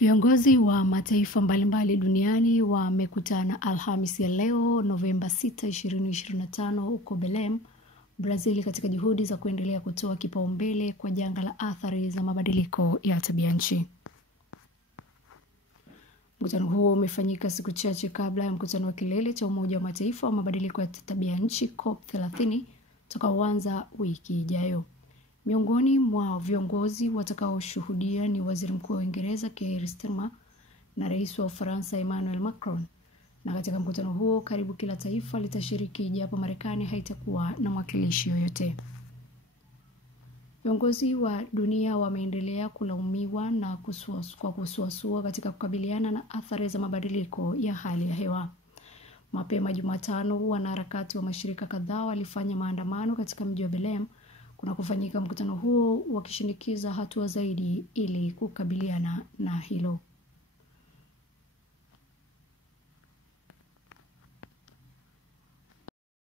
Viongozi wa mataifa mbalimbali duniani wamekutana Alhamisi ya leo Novemba 6, 2025 huko Belém, Brazil katika juhudi za kuendelea kutoa kipaumbele kwa janga la athari za mabadiliko ya tabia nchi. Mkutano huo umefanyika siku chache kabla ya mkutano wa kilele cha Umoja wa Mataifa wa mabadiliko ya tabia nchi COP30 utakaoanza wiki ijayo. Miongoni mwa viongozi watakaoshuhudia ni Waziri Mkuu wa Uingereza Keir Starmer na Rais wa Ufaransa Emmanuel Macron. Na katika mkutano huo karibu kila taifa litashiriki japo Marekani haitakuwa na mwakilishi yoyote. Viongozi wa dunia wameendelea kulaumiwa na kusuasua katika kukabiliana na athari za mabadiliko ya hali ya hewa. Mapema Jumatano, wanaharakati wa mashirika kadhaa walifanya maandamano katika mji wa Belém kuna kufanyika mkutano huo wakishinikiza hatua zaidi ili kukabiliana na hilo.